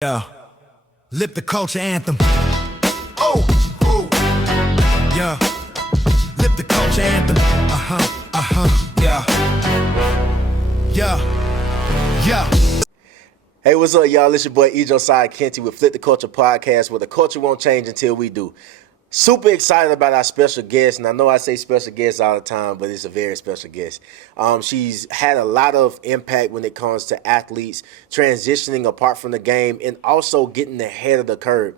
Yeah, lip the culture anthem. Oh, oh, yeah, lip the culture anthem. Yeah, yeah. Hey, what's up, y'all? It's your boy E. Josiah Kenty with Flip the Culture Podcast, where the culture won't change until we do. Super excited about our special guest, and I know I say special guest all the time, but it's a very special guest. She's had a lot of impact when it comes to athletes transitioning apart from the game and also getting ahead of the curve.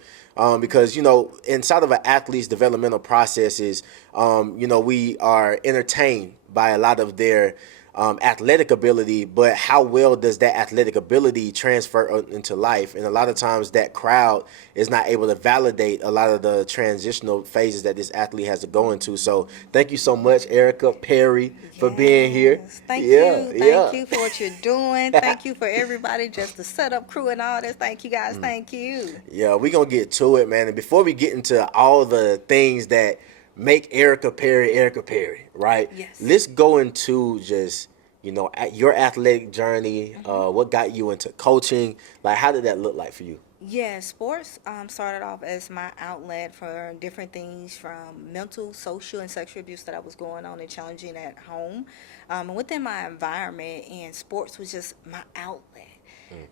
Because, inside of an athlete's developmental processes, we are entertained by a lot of their athletic ability, but how well does that athletic ability transfer into life? And a lot of times that crowd is not able to validate a lot of the transitional phases that this athlete has to go into. So thank you so much, Erika Perry, for being here. Thank you for what you're doing. Thank you for everybody, just the setup crew and all this. Thank you guys. Thank you. Yeah, we're going to get to it, man. And before we get into all the things that make Erika Perry, right? Yes. Let's go into just, your athletic journey. What got you into coaching? Like, how did that look like for you? Yeah, sports started off as my outlet for different things from mental, social, and sexual abuse that I was going on and challenging at home. And within my environment, and sports was just my outlet.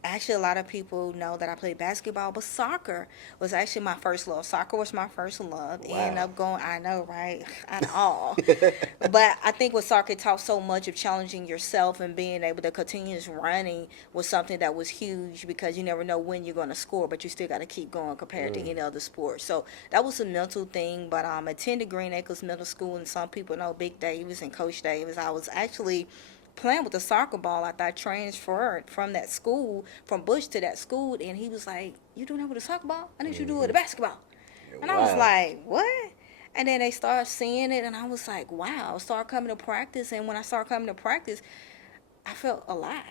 Actually, a lot of people know that I played basketball, but soccer was actually my first love. Soccer was my first love. Wow. Ended up going, I know, right? I know. But I think with soccer, it taught so much of challenging yourself and being able to continue running was something that was huge because you never know when you're going to score, but you still got to keep going compared to any other sport. So that was a mental thing. But I attended Green Acres Middle School, and some people know Big Davis and Coach Davis. I was actually playing with the soccer ball after I transferred from that school, from Bush to that school, and he was like, "You doing that with a soccer ball? I need you to do it with a basketball." And I was like, "What?" And then they started seeing it, and I was like, "Wow!" I started coming to practice, and when I started coming to practice, I felt alive.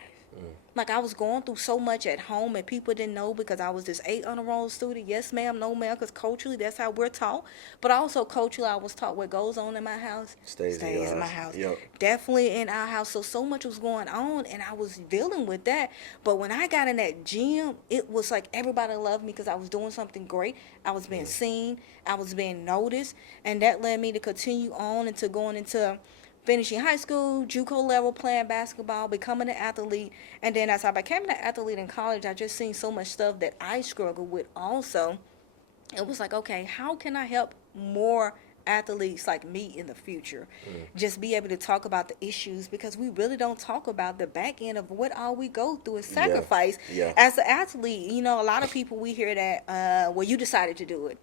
Like I was going through so much at home, and people didn't know because I was this 8 honor roll student. Yes, ma'am, no, ma'am, because culturally that's how we're taught. But also culturally, I was taught what goes on in my house Stays in my house. Yep. Definitely in our house. So much was going on, and I was dealing with that. But when I got in that gym, it was like everybody loved me because I was doing something great. I was being seen. I was being noticed, and that led me to continue on into going into finishing high school, JUCO level, playing basketball, becoming an athlete. And then as I became an athlete in college, I just seen so much stuff that I struggled with also. It was like, okay, how can I help more athletes like me in the future? Just be able to talk about the issues because we really don't talk about the back end of what all we go through and sacrifice. Yeah. As an athlete. A lot of people we hear that, well, you decided to do it.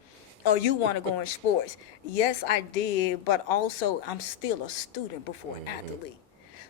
Or you want to go in sports. Yes, I did, but also I'm still a student before an athlete.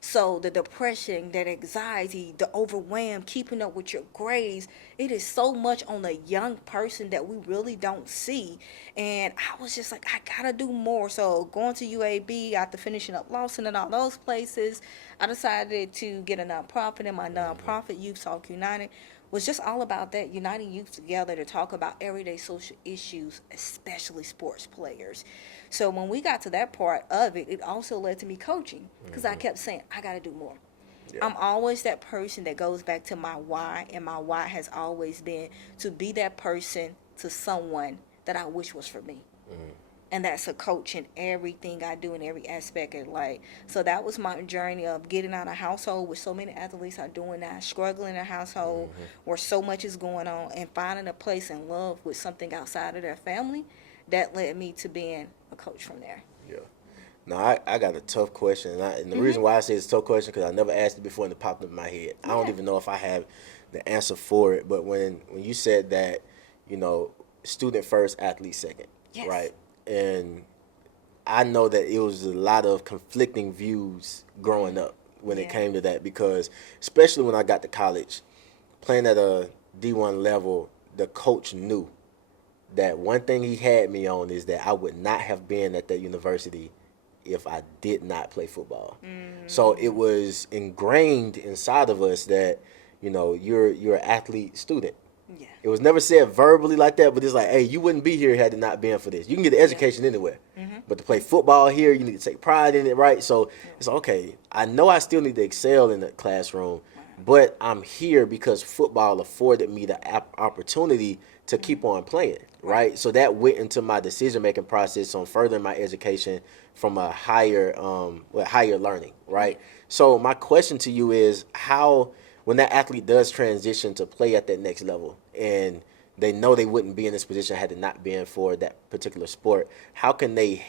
So the depression, that anxiety, the overwhelm, keeping up with your grades, it is so much on a young person that we really don't see. And I was just like, I gotta do more. So going to UAB after finishing up Lawson and all those places, I decided to get a nonprofit, and my nonprofit, Youth Talk United, was just all about that, uniting youth together to talk about everyday social issues, especially sports players. So when we got to that part of it, it also led to me coaching because I kept saying, I got to do more. Yeah. I'm always that person that goes back to my why, and my why has always been to be that person to someone that I wish was for me. And that's a coach in everything I do in every aspect of life. So that was my journey of getting out of a household where so many athletes are doing that, struggling in a household where so much is going on, and finding a place in love with something outside of their family. That led me to being a coach from there. Yeah. Now, I got a tough question, and the reason why I say it's a tough question because I never asked it before and it popped up in my head. I don't even know if I have the answer for it, but when you said that, student first, athlete second, Yes. right? And I know that it was a lot of conflicting views growing up when it came to that because especially when I got to college, playing at a D1 level, the coach knew that one thing he had me on is that I would not have been at that university if I did not play football. So it was ingrained inside of us that, you're an athlete student. Yeah. It was never said verbally like that, but it's like, hey, you wouldn't be here had it not been for this. You can get the education anywhere. But to play football here, you need to take pride in it, right? So it's okay. I know I still need to excel in the classroom, but I'm here because football afforded me the opportunity to keep on playing, right? So that went into my decision making process on furthering my education from a higher learning, right? So my question to you is how, when that athlete does transition to play at that next level and they know they wouldn't be in this position had it not been for that particular sport, how can they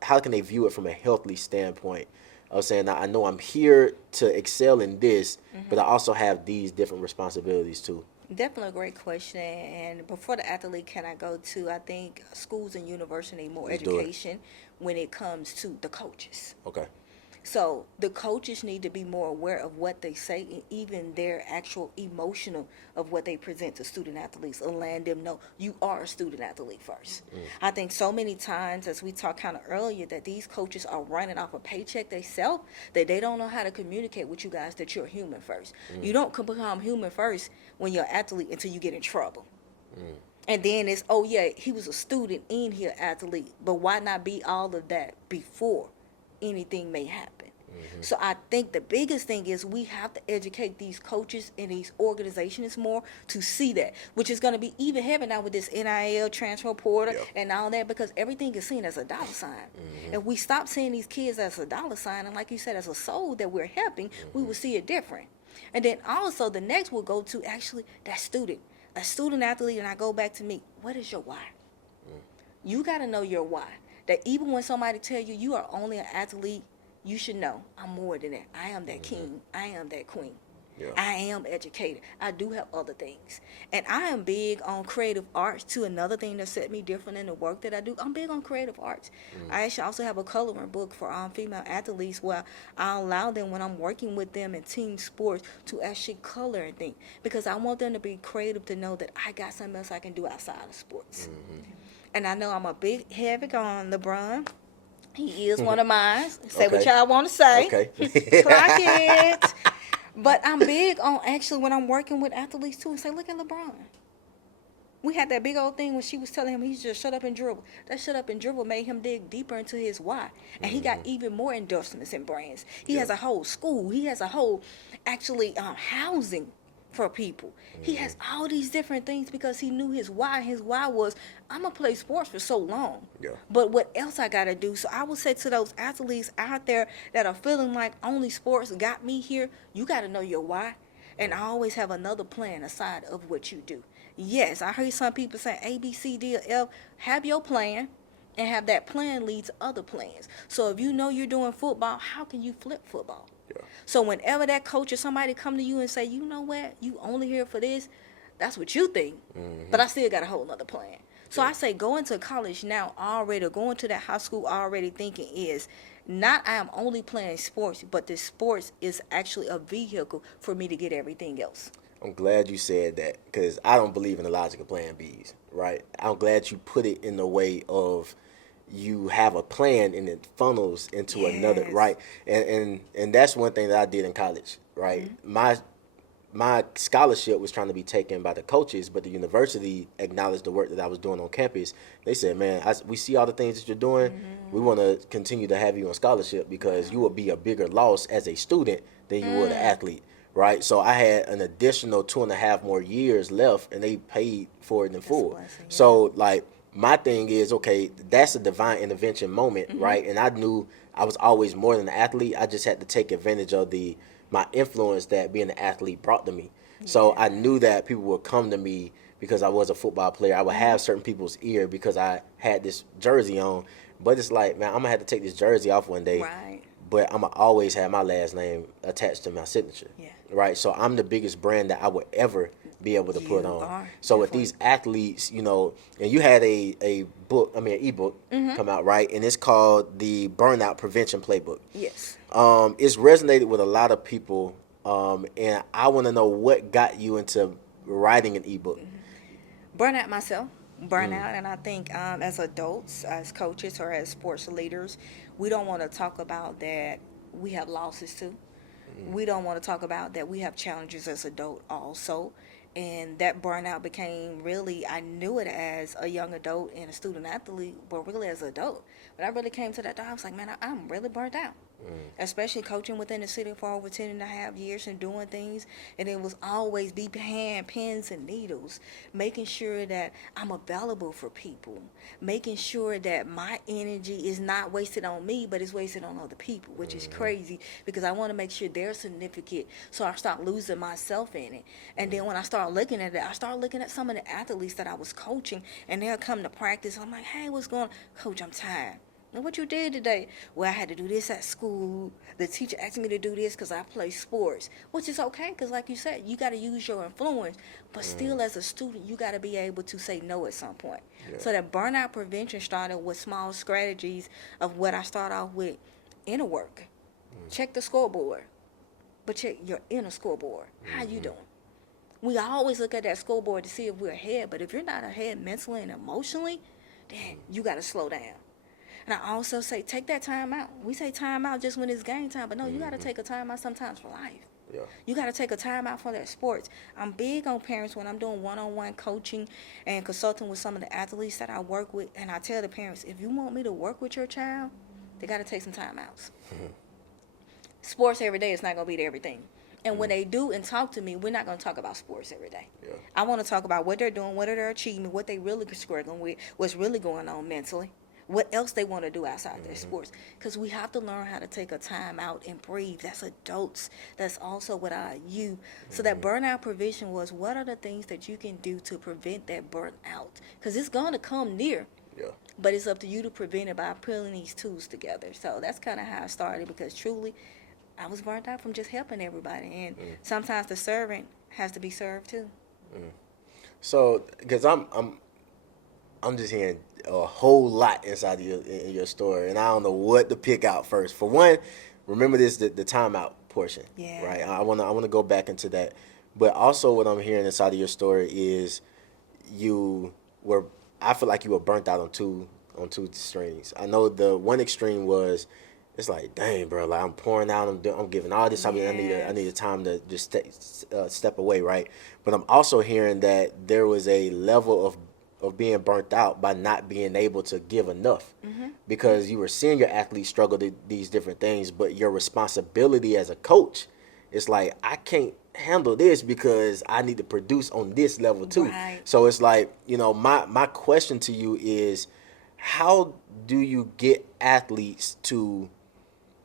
view it from a healthy standpoint of saying, I know I'm here to excel in this, but I also have these different responsibilities too? Definitely a great question. And before the athlete can I go to, I think schools and universities need more Let's do it. education when it comes to the coaches. Okay. So the coaches need to be more aware of what they say and even their actual emotional of what they present to student athletes and letting them know you are a student athlete first. I think so many times, as we talked kind of earlier, that these coaches are running off a paycheck themselves, that they don't know how to communicate with you guys that you're human first. You don't become human first when you're an athlete until you get in trouble. And then it's, oh yeah, he was a student and he an athlete. But why not be all of that before anything may happen? So I think the biggest thing is we have to educate these coaches and these organizations more to see that, which is going to be even heavier now with this NIL transfer portal and all that, because everything is seen as a dollar sign. If we stop seeing these kids as a dollar sign and, like you said, as a soul that we're helping, we will see it different. And then also the next will go to actually that student, a student athlete, and I go back to me, what is your why? You got to know your why. That even when somebody tell you you are only an athlete, you should know I'm more than that. I am that king. I am that queen. I am educated. I do have other things. And I am big on creative arts too. Another thing that set me different in the work that I do, I'm big on creative arts. I actually also have a coloring book for female athletes where I allow them, when I'm working with them in team sports, to actually color and think. Because I want them to be creative, to know that I got something else I can do outside of sports. And I know I'm a big havoc on LeBron. He is one of mine. Say what y'all want to say. Okay. Clock it. But I'm big on actually when I'm working with athletes too and say, look at LeBron. We had that big old thing when she was telling him he's just shut up and dribble. That shut up and dribble made him dig deeper into his why. And he got even more endorsements and brands. He has a whole school. He has a whole actually housing for people. He has all these different things because he knew his why. His why was, I'm going to play sports for so long. But what else I got to do? So I would say to those athletes out there that are feeling like only sports got me here, you got to know your why. And I always have another plan aside of what you do. Yes, I heard some people say A, B, C, D, or F. Have your plan and have that plan lead to other plans. So if you know you're doing football, how can you flip football? So whenever that coach or somebody come to you and say, you know what, you only here for this, that's what you think. But I still got a whole nother plan. So I say going to college now already, or going to that high school already thinking is not I am only playing sports, but this sports is actually a vehicle for me to get everything else. I'm glad you said that because I don't believe in the logic of plan Bs, right? I'm glad you put it in the way of you have a plan and it funnels into another, right? And that's one thing that I did in college, right? My scholarship was trying to be taken by the coaches, but the university acknowledged the work that I was doing on campus. They said, man, we see all the things that you're doing. We want to continue to have you on scholarship because you will be a bigger loss as a student than you would an athlete, right? So I had an additional 2.5 more years left, and they paid for it in full. So, like, my thing is, okay, that's a divine intervention moment, right? And I knew I was always more than an athlete. I just had to take advantage of my influence that being an athlete brought to me. So I knew that people would come to me because I was a football player. I would have certain people's ear because I had this jersey on. But it's like, man, I'm going to have to take this jersey off one day. Right. But I'm going to always have my last name attached to my signature. Right? So I'm the biggest brand that I would ever be able to put on. So with these athletes, you know, and you had an ebook come out, right? And it's called the Burnout Prevention Playbook. Yes. It's resonated with a lot of people, and I want to know what got you into writing an ebook. Burnout myself. Burnout, and I think as adults, as coaches, or as sports leaders, we don't want to talk about that we have losses too. We don't want to talk about that we have challenges as adult also. And that burnout became really, I knew it as a young adult and a student athlete, but really as an adult. When I really came to that, I was like, man, I'm really burnt out. especially coaching within the city for over 10 and a half years and doing things. And it was always be behind pins and needles, making sure that I'm available for people, making sure that my energy is not wasted on me, but it's wasted on other people, which is crazy because I want to make sure they're significant. So I start losing myself in it. And then when I start looking at it, I start looking at some of the athletes that I was coaching, and they'll come to practice. I'm like, hey, what's going on? Coach, I'm tired. And what you did today? Well, I had to do this at school. The teacher asked me to do this because I play sports, which is okay because, like you said, you got to use your influence. But still, as a student, you got to be able to say no at some point. Yeah. So that burnout prevention started with small strategies of what I start off with: inner work. Check the scoreboard, but check your inner scoreboard. How you doing? We always look at that scoreboard to see if we're ahead, but if you're not ahead mentally and emotionally, then you got to slow down. And I also say, take that time out. We say time out just when it's game time, but no, you got to take a time out sometimes for life. Yeah. You got to take a time out for that sports. I'm big on parents when I'm doing one-on-one coaching and consulting with some of the athletes that I work with, and I tell the parents, if you want me to work with your child, they got to take some time outs. Sports every day is not going to be everything. And when they do and talk to me, we're not going to talk about sports every day. Yeah. I want to talk about what they're doing, what are their achievements, what they really struggling with, what's really going on mentally, what else they want to do outside their sports. Because we have to learn how to take a time out and breathe. That's adults. That's also what I you. So that burnout prevention was, what are the things that you can do to prevent that burnout? Because it's going to come near. Yeah. But it's up to you to prevent it by pulling these tools together. So that's kind of how I started, because truly, I was burnt out from just helping everybody. And sometimes the servant has to be served too. So, because I'm just hearing a whole lot inside in your story, and I don't know what to pick out first. For one, remember this, the timeout portion, right? I wanna go back into that, but also what I'm hearing inside of your story is I feel like you were burnt out on two strings. I know the one extreme was, it's like, dang, bro, like I'm pouring out, I'm giving all this time, I need a time to just step away, right? But I'm also hearing that there was a level of being burnt out by not being able to give enough, because you were seeing your athletes struggle to these different things, but your responsibility as a coach, it's like, I can't handle this because I need to produce on this level too. Right. So it's like, my question to you is, how do you get athletes to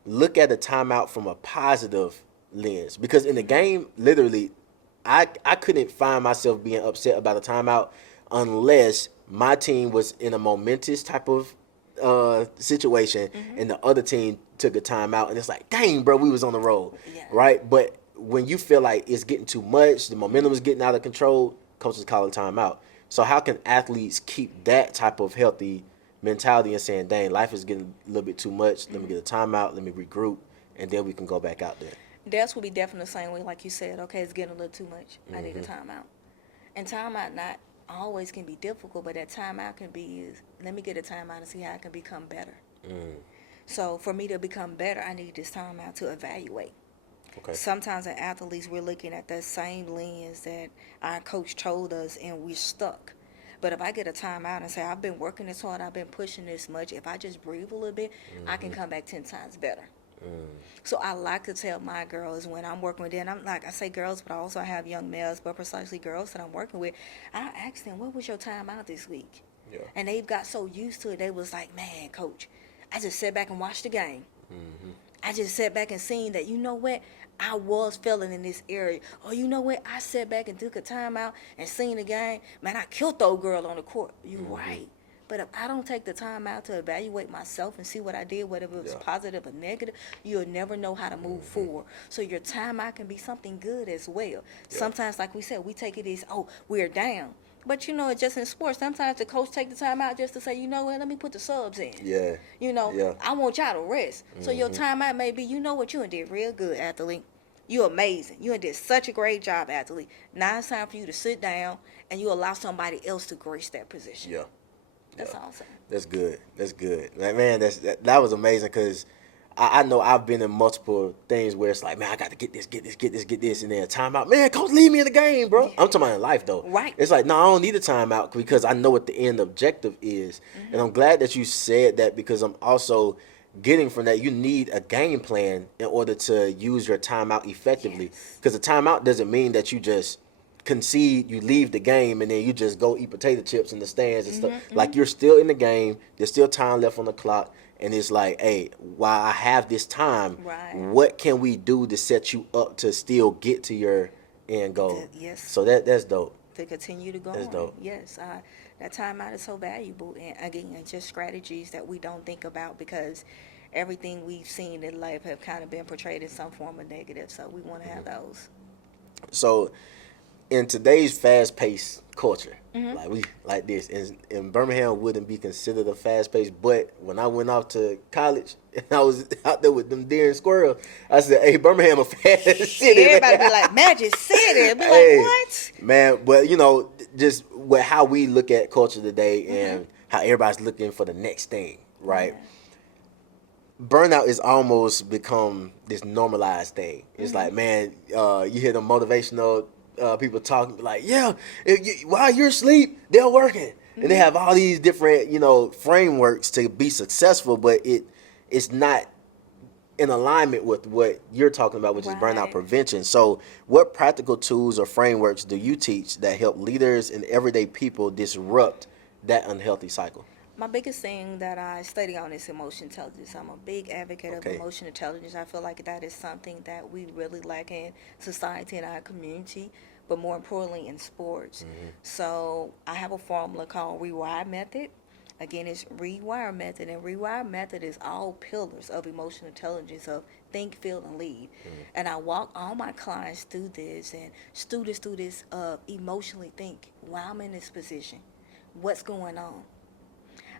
look at the timeout from a positive lens? Because in the game, literally, I couldn't find myself being upset about a timeout unless my team was in a momentous type of situation, and the other team took a timeout, and it's like, dang, bro, we was on the road, right? But when you feel like it's getting too much, the momentum is getting out of control, coaches call a timeout. So how can athletes keep that type of healthy mentality and saying, dang, life is getting a little bit too much, let me get a timeout, let me regroup, and then we can go back out there? That's what we definitely the same way, like you said, okay, it's getting a little too much, I need a timeout. And timeout not always can be difficult, but that timeout can be let me get a timeout and see how I can become better. So for me to become better, I need this timeout to evaluate. Okay. Sometimes as athletes, we're looking at that same lens that our coach told us, and we're stuck. But if I get a timeout and say, I've been working this hard, I've been pushing this much, if I just breathe a little bit, I can come back 10 times better. So I like to tell my girls when I'm working with them, I'm like, I say girls, but I also have young males, but precisely girls that I'm working with, I ask them, what was your time out this week? Yeah. And they've got so used to it, they was like, man, coach, I just sat back and watched the game. I just sat back and seen that, you know what, I was feeling in this area. Or you know what, I sat back and took a time out and seen the game. Man, I killed the old girl on the court. You right. But if I don't take the time out to evaluate myself and see what I did, whether it was positive or negative, you'll never know how to move forward. So your time out can be something good as well. Yeah. Sometimes, like we said, we take it as, we're down. But, just in sports, sometimes the coach take the time out just to say, you know what, let me put the subs in. Yeah. I want y'all to rest. So your time out may be, you know what, you done did real good, athlete. You're amazing. You done did such a great job, athlete. Now it's time for you to sit down and you allow somebody else to grace that position. Yeah. That's awesome. That's good. Like, man, that was amazing, because I know I've been in multiple things where it's like, man, I got to get this, and then a timeout. Man, coach, leave me in the game, bro. I'm talking about in life, though. Right. It's like, no, I don't need a timeout because I know what the end objective is. And I'm glad that you said that, because I'm also getting from that, you need a game plan in order to use your timeout effectively. Because a timeout doesn't mean that you just concede, you leave the game, and then you just go eat potato chips in the stands and stuff. Like, you're still in the game. There's still time left on the clock. And it's like, hey, while I have this time, what can we do to set you up to still get to your end goal? Yes. So that's dope. To continue to go That's on. dope. Yes, that timeout is so valuable. And again, it's just strategies that we don't think about because everything we've seen in life have kind of been portrayed in some form of negative. So we want to have those. So in today's fast-paced culture, like we like this, and Birmingham wouldn't be considered a fast-paced. But when I went off to college and I was out there with them deer and squirrels, I said, "Hey, Birmingham a fast city." Everybody be like, "Magic City." Be Hey, like, "What?" Man, but just how we look at culture today and how everybody's looking for the next thing, right? Burnout is almost become this normalized thing. It's like, man, you hear the motivational people talking like, yeah, while you're asleep, they're working. And they have all these different, frameworks to be successful, but it's not in alignment with what you're talking about, which is burnout prevention. So what practical tools or frameworks do you teach that help leaders and everyday people disrupt that unhealthy cycle? My biggest thing that I study on is emotion intelligence. I'm a big advocate of emotion intelligence. I feel like that is something that we really lack in society and our community, but more importantly in sports. So I have a formula called Rewire Method. Again, it's Rewire Method, and Rewire Method is all pillars of emotional intelligence of think, feel, and lead. And I walk all my clients through this and students through this of emotionally think, why I'm in this position, what's going on.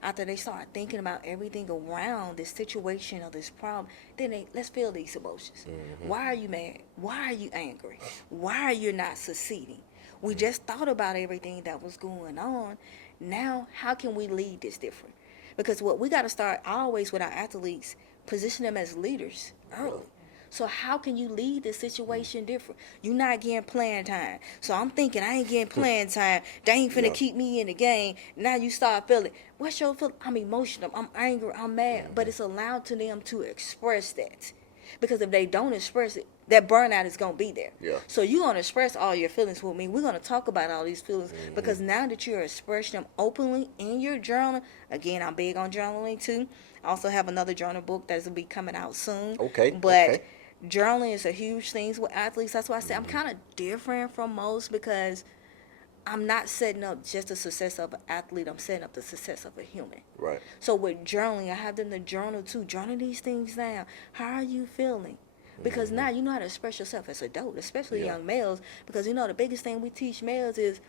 After they start thinking about everything around this situation or this problem, then let's feel these emotions. Why are you mad? Why are you angry? Why are you not succeeding? We just thought about everything that was going on. Now, how can we lead this different? Because what we got to start always with our athletes, position them as leaders early. So how can you lead this situation different? You're not getting playing time. So I'm thinking I ain't getting playing time. They ain't finna keep me in the game. Now you start feeling, what's your feeling? I'm emotional. I'm angry. I'm mad. But it's allowed to them to express that. Because if they don't express it, that burnout is going to be there. So you're going to express all your feelings with me. We're going to talk about all these feelings. Because now that you're expressing them openly in your journal, again, I'm big on journaling too. I also have another journal book that's going to be coming out soon. But journaling is a huge thing with athletes. That's why I say I'm kind of different from most because I'm not setting up just the success of an athlete. I'm setting up the success of a human. Right. So with journaling, I have them to journal too. Journal these things down. How are you feeling? Because now you know how to express yourself as an adult, especially young males. Because the biggest thing we teach males is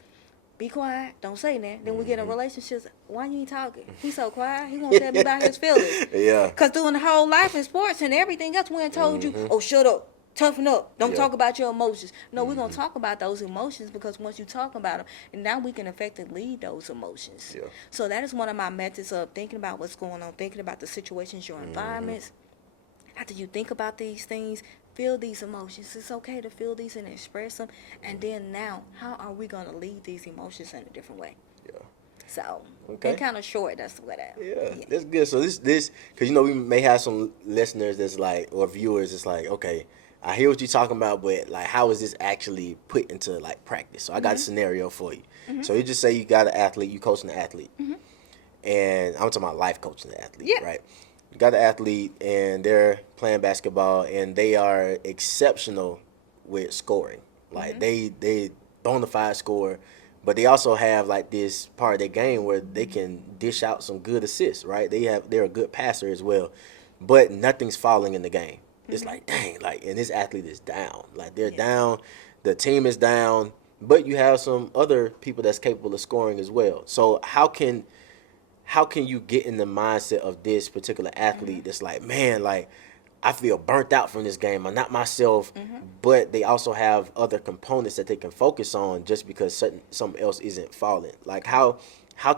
be quiet, don't say that. Then we get in relationships. Why you ain't talking? He's so quiet. He won't tell me about his feelings. Because doing the whole life in sports and everything else, we ain't told you, oh, shut up, toughen up, don't talk about your emotions. No, we're going to talk about those emotions because once you talk about them, and now we can effectively lead those emotions. So that is one of my methods of thinking about what's going on, thinking about the situations, your environments. After you think about these things, feel these emotions. It's okay to feel these and express them. And then now, how are we going to lead these emotions in a different way? So, and kind of short, that's what I... That's good. So this, because we may have some listeners that's like, or viewers, it's like, okay, I hear what you're talking about, but like, how is this actually put into like practice? So I got a scenario for you. So you just say you got an athlete, you coaching an athlete, and I'm talking about life coaching the athlete, right? You got an athlete and they're playing basketball and they are exceptional with scoring. Like they bona fide score, but they also have like this part of their game where they can dish out some good assists, right? They're a good passer as well, but nothing's falling in the game. It's like, dang, like, and this athlete is down. Like they're down, the team is down, but you have some other people that's capable of scoring as well. So how can you get in the mindset of this particular athlete that's like, man, like, I feel burnt out from this game. I'm not myself, but they also have other components that they can focus on just because something else isn't falling. Like, how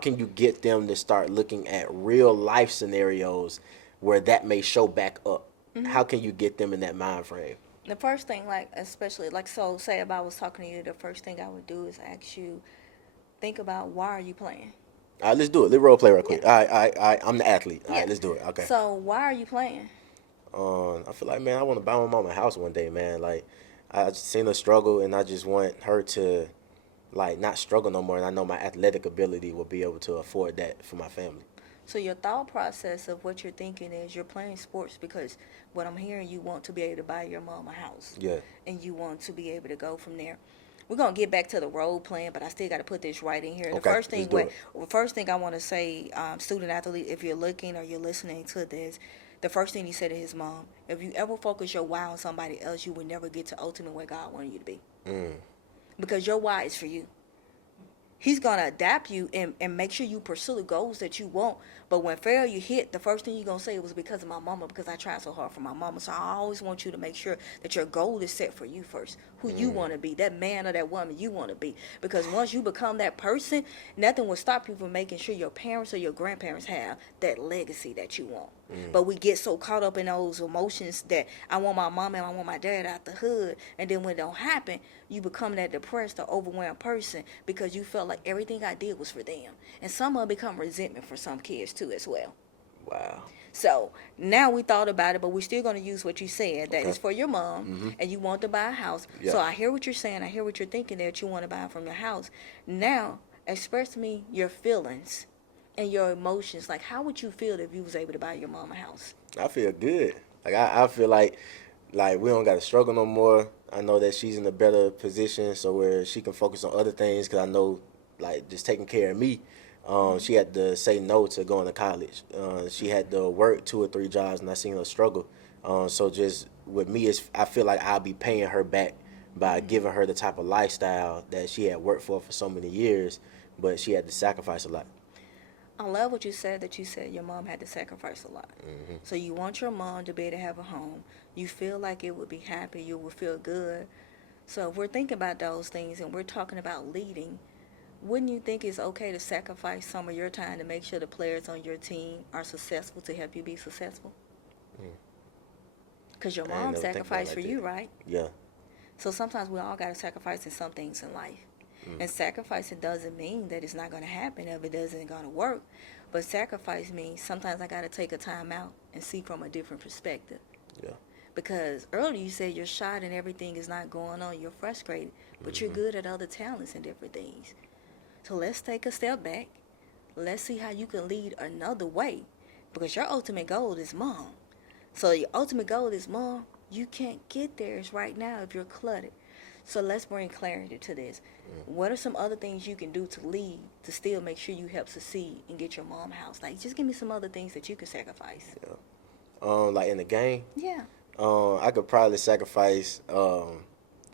can you get them to start looking at real life scenarios where that may show back up? How can you get them in that mind frame? The first thing, like, especially, like, so say if I was talking to you, the first thing I would do is ask you, think about why are you playing? All right, let's do it. Let's role play real quick. Yeah. All right. I'm the athlete. All Yeah. right, let's do it. Okay. So why are you playing? I feel like, man, I want to buy my mom a house one day, man. Like, I just seen her struggle, and I just want her to, like, not struggle no more. And I know my athletic ability will be able to afford that for my family. So your thought process of what you're thinking is you're playing sports because what I'm hearing, you want to be able to buy your mom a house. Yeah. And you want to be able to go from there. We're gonna get back to the role playing, but I still got to put this right in here. Okay, The first thing I want to say, student athlete, if you're looking or you're listening to this, the first thing he said to his mom, if you ever focus your why on somebody else, you will never get to ultimate where God wanted you to be. Because your why is for you. He's going to adapt you and make sure you pursue the goals that you want. But when failure hit, the first thing you're going to say was because of my mama, because I tried so hard for my mama. So I always want you to make sure that your goal is set for you first, who you want to be, that man or that woman you want to be. Because once you become that person, nothing will stop you from making sure your parents or your grandparents have that legacy that you want. But we get so caught up in those emotions that I want my mom and I want my dad out the hood. And then when it don't happen, you become that depressed or overwhelmed person because you felt like everything I did was for them. And some of it become resentment for some kids too as well. Wow. So now we thought about it, but we're still going to use what you said, that Okay. it's for your mom and you want to buy a house. Yeah. So I hear what you're saying. I hear what you're thinking that you want to buy from your house. Now express to me your feelings and your emotions. Like, how would you feel if you was able to buy your mom a house? I feel good. Like, I feel like we don't got to struggle no more. I know that she's in a better position so where she can focus on other things because I know, like, just taking care of me. She had to say no to going to college. She had to work 2 or 3 jobs, and I seen her struggle. So just with me, I feel like I'll be paying her back by giving her the type of lifestyle that she had worked for so many years, but she had to sacrifice a lot. I love what you said your mom had to sacrifice a lot. So you want your mom to be able to have a home. You feel like it would be happy. You would feel good. So if we're thinking about those things and we're talking about leading, wouldn't you think it's okay to sacrifice some of your time to make sure the players on your team are successful to help you be successful? Because your I ain't mom never think about it sacrificed for like you, that. right? Yeah. So sometimes we all got to sacrifice in some things in life. And sacrificing doesn't mean that it's not going to happen if it doesn't going to work. But sacrifice means sometimes I got to take a time out and see from a different perspective. Yeah. Because earlier you said you're shot and everything is not going on. You're frustrated. But you're good at other talents and different things. So let's take a step back. Let's see how you can lead another way. Because your ultimate goal is mom. So your ultimate goal is mom. You can't get there right now if you're cluttered. So let's bring clarity to this. What are some other things you can do to lead to still make sure you help succeed and get your mom a house? Like, just give me some other things that you could sacrifice. Like in the game, Yeah. I could probably sacrifice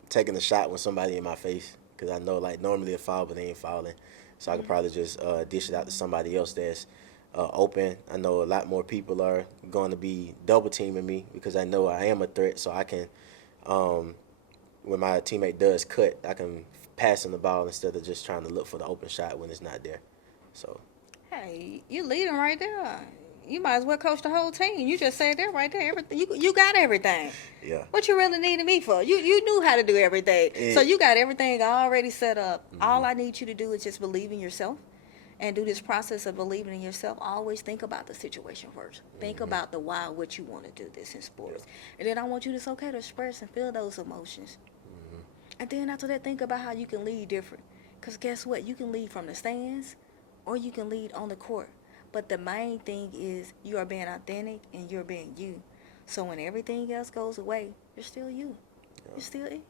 taking a shot with somebody in my face because I know like normally a foul, but they ain't fouling. So I could probably just dish it out to somebody else that's open. I know a lot more people are going to be double teaming me because I know I am a threat. So I can, when my teammate does cut, I can pass him the ball instead of just trying to look for the open shot when it's not there. So. Hey, you leading right there. You might as well coach the whole team. You just said that right there. Everything you got everything. Yeah. What you really needed me for? You knew how to do everything. Yeah. So you got everything already set up. All I need you to do is just believe in yourself and do this process of believing in yourself. Always think about the situation first. Think about the why, what you want to do this in sports. And then I want you to, it's okay to express and feel those emotions. And then after that, think about how you can lead different. Because guess what? You can lead from the stands or you can lead on the court. But the main thing is you are being authentic and you're being you. So when everything else goes away, you're still you. You're still it.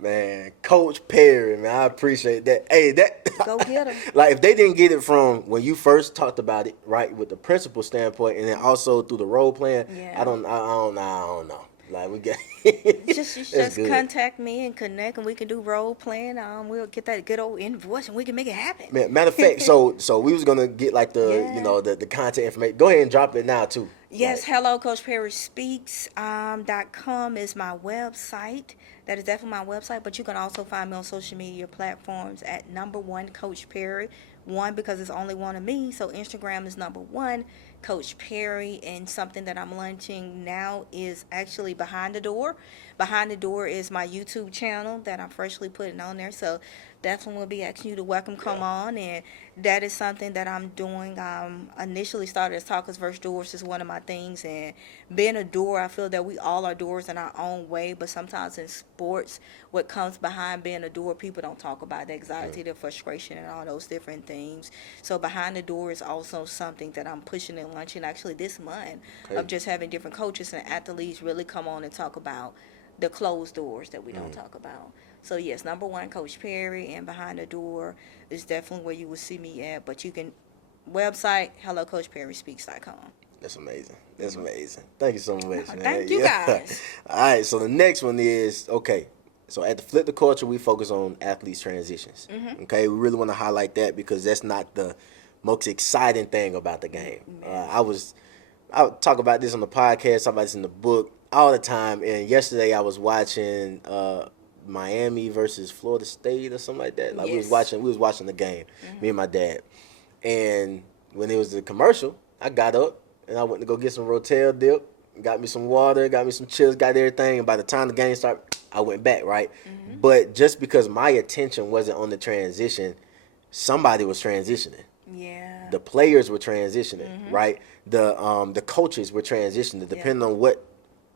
Man, Coach Perry, man, I appreciate that. Hey, that Go get 'em. Like if they didn't get it from when you first talked about it, right, with the principal standpoint, and then also through the role playing, Yeah. I don't know. Like we got Just contact me and connect, and we can do role playing. We'll get that good old invoice, and we can make it happen. Man, matter of fact, so we was gonna get like the Yeah. the contact information. Go ahead and drop it now too. Yes, Like, hello, Coach Perry Speaks. .com is my website. That is definitely my website, but you can also find me on social media platforms at #1 Coach Perry. One, because it's only one of me, so Instagram is #1 Coach Perry, and something that I'm launching now is actually Behind the Door, Behind the Door is my YouTube channel that I'm freshly putting on there. So definitely will be asking you to come on. And that is something that I'm doing. Initially started as Talkers versus Doers is one of my things. And being a doer, I feel that we all are doers in our own way. But sometimes in sports, what comes behind being a doer, people don't talk about the anxiety, the frustration, and all those different things. So Behind the Door is also something that I'm pushing and launching actually this month of just having different coaches and athletes really come on and talk about the closed doors that we don't talk about. So yes, number one, Coach Perry, and Behind the Door is definitely where you will see me at. But you can website hellocoachperryspeaks.com. That's amazing. That's amazing. Thank you so much, man. Thank you guys. All right, so the next one is, okay, so at the Flip the Culture, we focus on athletes' transitions. Okay, we really want to highlight that because that's not the most exciting thing about the game. I would talk about this on the podcast, talk about this in the book all the time. And yesterday I was watching Miami versus Florida State or something like that. Like we was watching the game, me and my dad. And when it was the commercial, I got up and I went to go get some Rotel dip, got me some water, got me some chips, got everything. And by the time the game started, I went back, right? But just because my attention wasn't on the transition, somebody was transitioning. Yeah. The players were transitioning, right? The coaches were transitioning, depending on what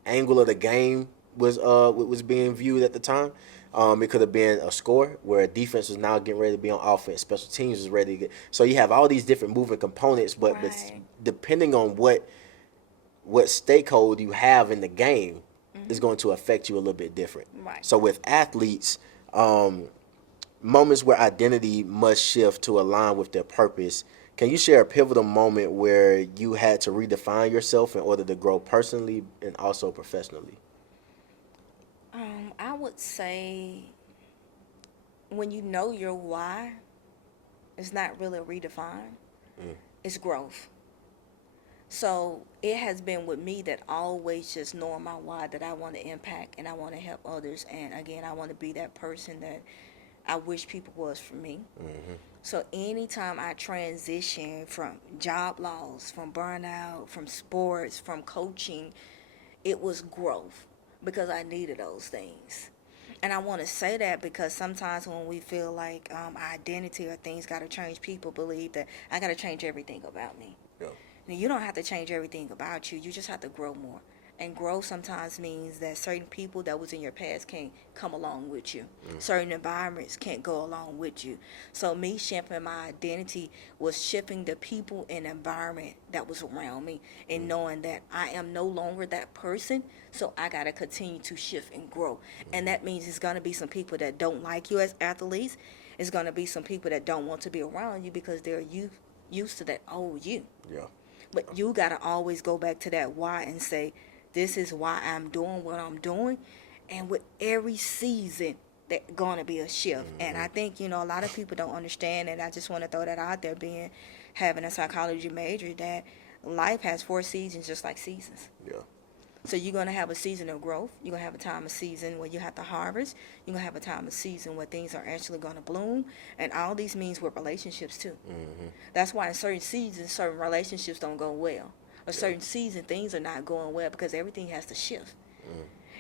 angle of the game was being viewed at the time. It could have been a score where defense was now getting ready to be on offense, special teams was ready to get. So you have all these different moving components, but depending on what stakeholder you have in the game is going to affect you a little bit different. Right. So with athletes, moments where identity must shift to align with their purpose. Can you share a pivotal moment where you had to redefine yourself in order to grow personally and also professionally? I would say when you know your why, it's not really redefined. It's growth. So it has been with me that always just knowing my why, that I want to impact and I want to help others. And again, I want to be that person that I wish people was for me. So anytime I transition from job loss, from burnout, from sports, from coaching, it was growth because I needed those things. And I want to say that because sometimes when we feel like our identity or things got to change, people believe that I got to change everything about me. Yeah. Now, you don't have to change everything about you. You just have to grow more. And growth sometimes means that certain people that was in your past can't come along with you. Certain environments can't go along with you. So me shifting my identity was shifting the people and environment that was around me and knowing that I am no longer that person. So I got to continue to shift and grow. And that means it's going to be some people that don't like you as athletes. It's going to be some people that don't want to be around you because they're used to that old you. Yeah. But you got to always go back to that why and say, this is why I'm doing what I'm doing. And with every season, there's going to be a shift. And I think, a lot of people don't understand, and I just want to throw that out there, having a psychology major, that life has 4 seasons just like seasons. Yeah. So you're going to have a season of growth. You're going to have a time of season where you have to harvest. You're going to have a time of season where things are actually going to bloom. And all these means with relationships too. That's why in certain seasons, certain relationships don't go well. A certain season, things are not going well because everything has to shift.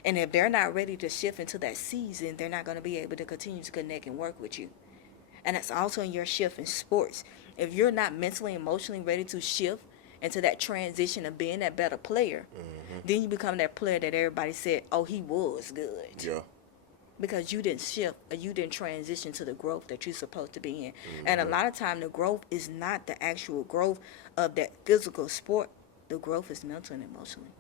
And if they're not ready to shift into that season, they're not going to be able to continue to connect and work with you. And that's also in your shift in sports. If you're not mentally, emotionally ready to shift into that transition of being that better player, then you become that player that everybody said, oh, he was good. Yeah. Because you didn't shift or you didn't transition to the growth that you're supposed to be in. And a lot of time the growth is not the actual growth of that physical sport. The growth is mental and emotionally.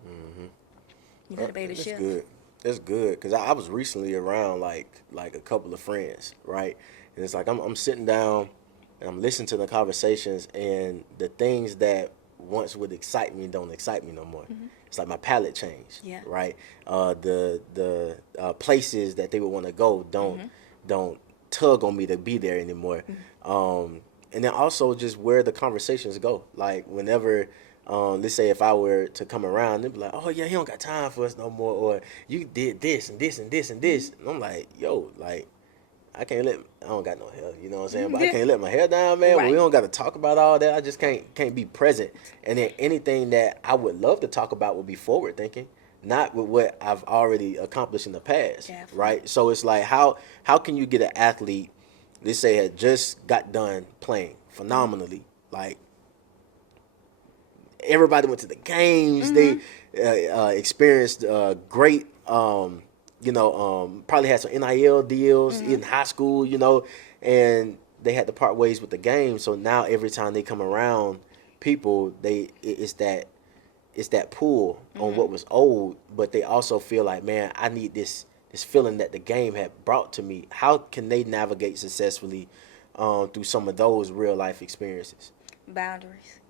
You got to be able to shift. Good. That's good because I was recently around like a couple of friends, right? And it's like I'm sitting down and I'm listening to the conversations, and the things that once would excite me don't excite me no more. It's like my palate changed, right? The places that they would want to go don't tug on me to be there anymore. And then also just where the conversations go. Like whenever, let's say if I were to come around, they'd be like, oh yeah, he don't got time for us no more, or you did this and this and this and this. And I'm like, yo, like, I don't got no hair, you know what I'm saying? But I can't let my hair down, man. Right. We don't got to talk about all that. I just can't be present. And then anything that I would love to talk about would be forward thinking, not with what I've already accomplished in the past, Definitely. right? So it's like, how can you get an athlete, let's say, had just got done playing phenomenally, like everybody went to the games, they experienced great, probably had some NIL deals in high school, and they had to part ways with the game. So now every time they come around people, it's that pull on what was old, but they also feel like, man, I need this feeling that the game had brought to me. How can they navigate successfully through some of those real life experiences? Boundaries.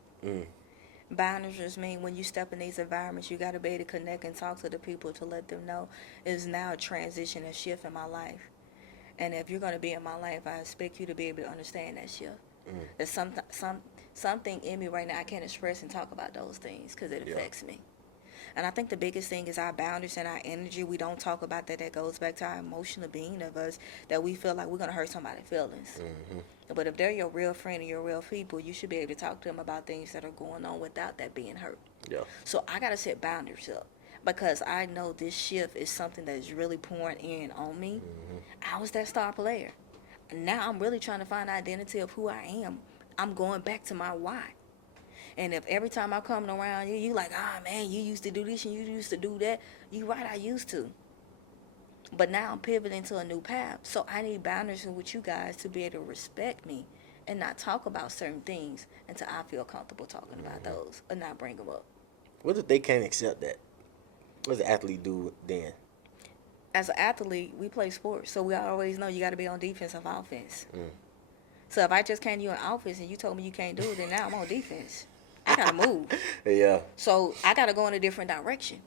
Boundaries just mean when you step in these environments, you got to be able to connect and talk to the people to let them know it's now a transition and shift in my life. And if you're going to be in my life, I expect you to be able to understand that shift. There's something in me right now I can't express and talk about those things because it affects me. And I think the biggest thing is our boundaries and our energy. We don't talk about that. That goes back to our emotional being of us, that we feel like we're going to hurt somebody's feelings. But if they're your real friend and your real people, you should be able to talk to them about things that are going on without that being hurt. Yeah. So I got to set boundaries up because I know this shift is something that is really pouring in on me. I was that star player. Now I'm really trying to find identity of who I am. I'm going back to my why. And if every time I come around you like, man, you used to do this and you used to do that. You right, I used to. But now I'm pivoting to a new path. So I need boundaries with you guys to be able to respect me and not talk about certain things until I feel comfortable talking about those or not bring them up. What if they can't accept that? What does the athlete do then? As an athlete, we play sports. So we always know you got to be on defense or offense. So if I just came to you in offense and you told me you can't do it, then now I'm on defense. I got to move. Yeah. So I got to go in a different direction.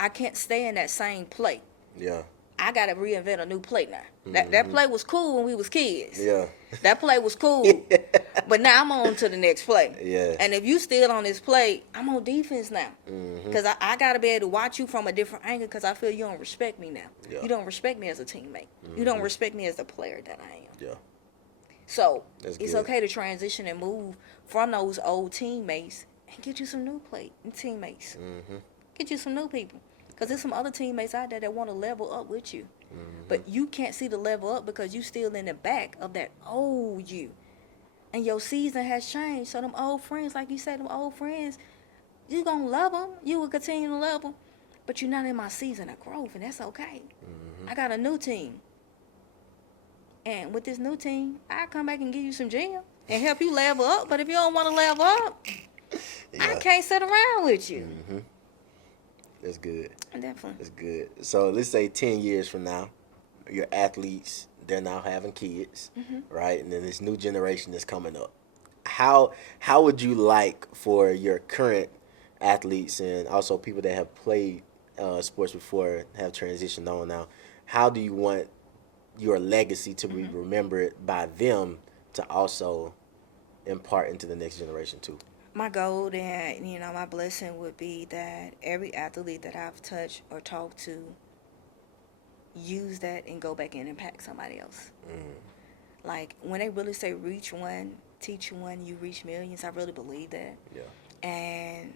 I can't stay in that same play. Yeah. I got to reinvent a new play now. That play was cool when we was kids. Yeah. That play was cool. But now I'm on to the next play. Yeah. And if you still on this play, I'm on defense now. Because I got to be able to watch you from a different angle because I feel you don't respect me now. Yeah. You don't respect me as a teammate. You don't respect me as the player that I am. Yeah. So That's it's good. okay to transition and move from those old teammates and get you some new teammates. Get you some new people. Because there's some other teammates out there that want to level up with you. But you can't see the level up because you still in the back of that old you. And your season has changed. So them old friends, like you said, them old friends, you going to love them. You will continue to love them. But you're not in my season of growth, and that's okay. I got a new team. And with this new team, I come back and give you some gym and help you level up. But if you don't want to level up, I can't sit around with you. That's good. Definitely. That's good. So let's say 10 years from now, your athletes, they're now having kids, right? And then this new generation is coming up. How would you like for your current athletes and also people that have played sports before, have transitioned on now, how do you want your legacy to be remembered by them to also impart into the next generation too? My goal and, my blessing would be that every athlete that I've touched or talked to use that and go back and impact somebody else. Like, when they really say reach one, teach one, you reach millions, I really believe that. Yeah. And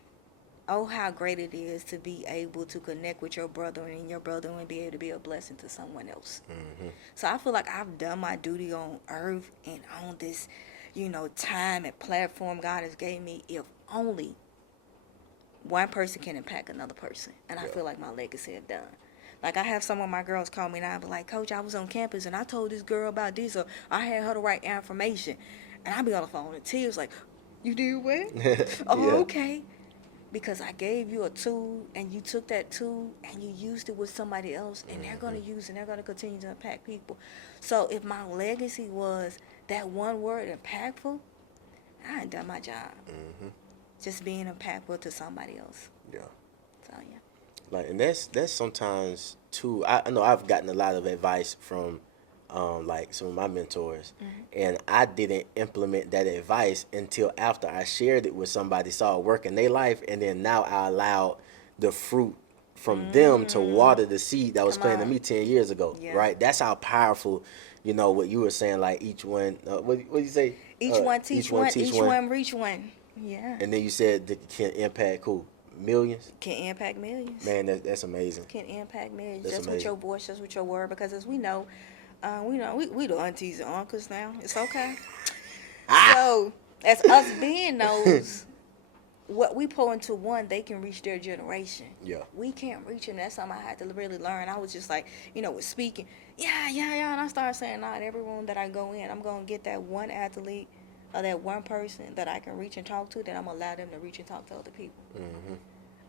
oh, how great it is to be able to connect with your brother and your brother and be able to be a blessing to someone else. So I feel like I've done my duty on earth and on this, time and platform God has gave me. If only one person can impact another person. And I feel like my legacy have done. Like, I have some of my girls call me now and be like, Coach, I was on campus and I told this girl about this, or I had her the right information. And I be on the phone in tears like, you did what? Oh, okay. Because I gave you a tool and you took that tool and you used it with somebody else, and they're going to use it and they're going to continue to impact people. So if my legacy was that one word, impactful, I ain't done my job. Just being impactful to somebody else. Yeah. So, yeah. Like, and that's sometimes too. I know I've gotten a lot of advice from like some of my mentors, and I didn't implement that advice until after I shared it with somebody, saw it work in their life, and then now I allowed the fruit from them to water the seed that was planted in me 10 years ago. Yeah. Right? That's how powerful. What you were saying, like each one. What did you say? Each one teach one, each one reach one. Yeah. And then you said that can impact who? millions. Can impact millions. Man, that's amazing. Can impact millions. That's Just with amazing. your voice, just with your word. Because as we know, we the aunties and uncles now. It's okay. So as us being those, what we pour into one, they can reach their generation. Yeah. We can't reach them. That's something I had to really learn. I was just like, with speaking, yeah. And I started saying, in every room that I go in, I'm going to get that one athlete or that one person that I can reach and talk to, then I'm going to allow them to reach and talk to other people. Mm-hmm.